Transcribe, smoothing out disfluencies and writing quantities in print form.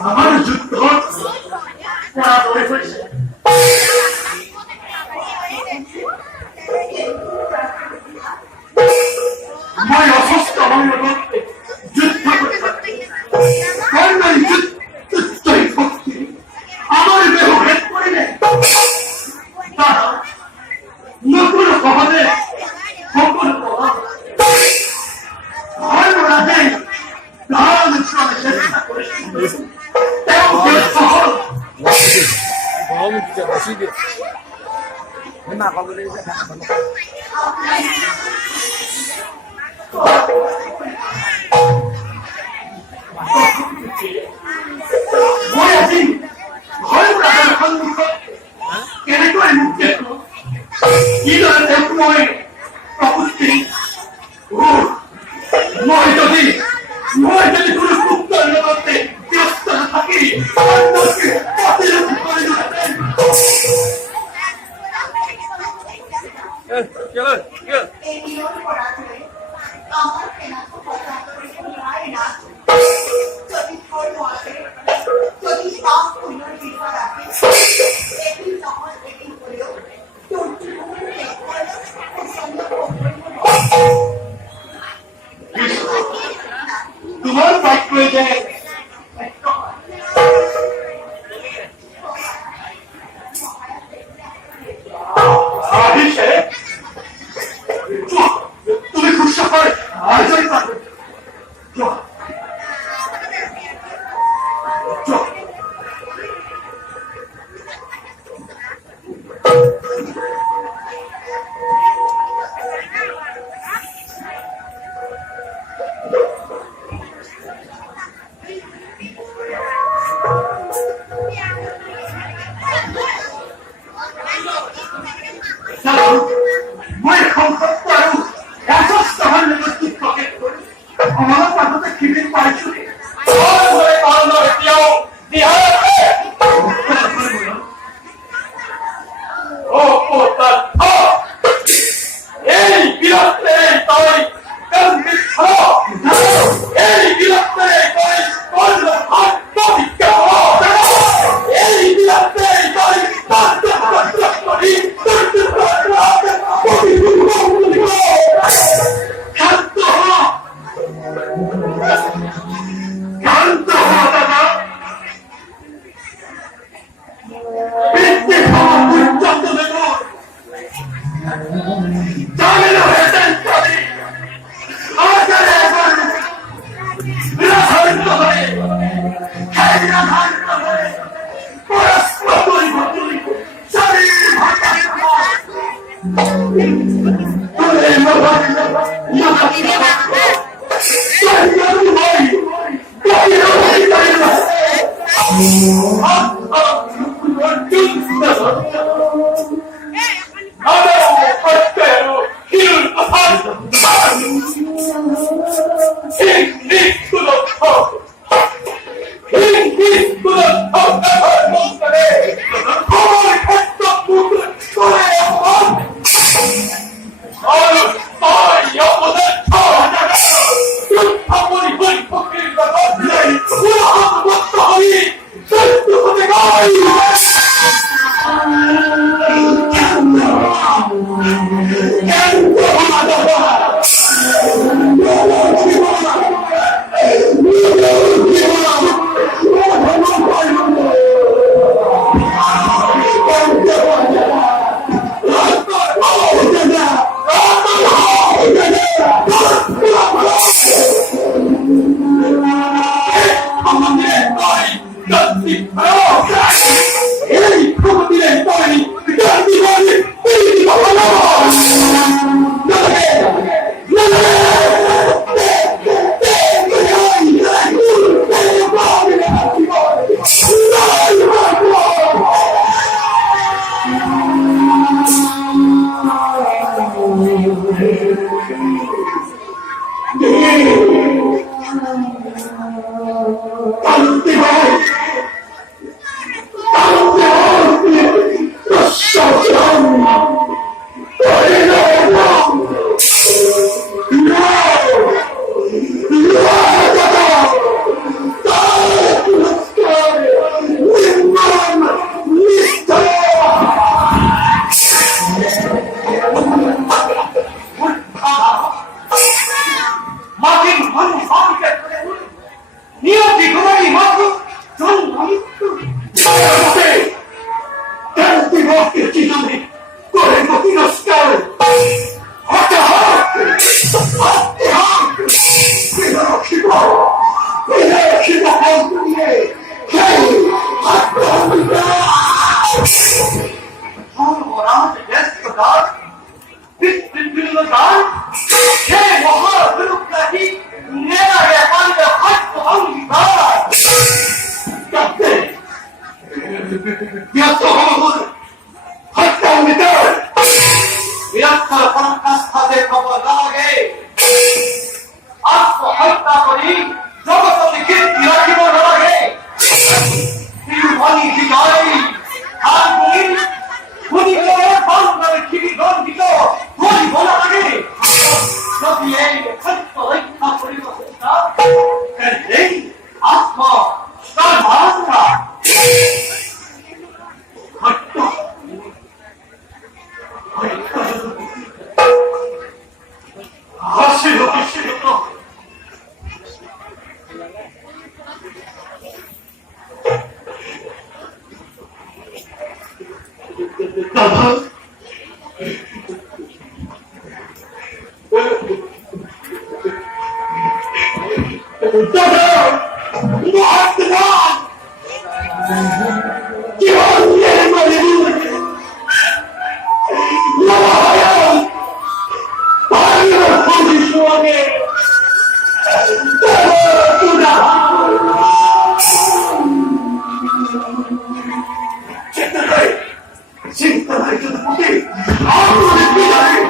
আমার যুদ্ধ পরাজয় হয়েছে। মই অসুস্থ হয়ে যুদ্ধ করতে ভক্তি আমার দেহ ভেদ করিলে তারা নতুন সহজে সকল তোমার বাক্য যায় তুমি খুব সফল আয়োজন পাবে Dimostri uccisomi con il bottino scalo! Qui non ci può! Qui non ci può contro di me! Che Sono gesto dar, bitupon dar, che moha burokrati nera yapanda hakkı hangi dar? Kapte! Yatsı hamur! Hatta umidar! Yatsı fantas hade kabalage! Aslı hatta kori, jogata dikit irakimo nalage! Tirumani digai! Hangi Kuni kaya bangla kiri don dito, kuni bola lagi. Tapi ये खत्म एक खापरी को होता, करे आत्मा स्टार्मास्tra. खट्टा, हासिलो हासिलो. Dadah. Dadah! Muhammad! Diwan ye malibu! Lawaya! Bayo posisyoне! Dadah sudah! Cinta itu putih, aku dipilih.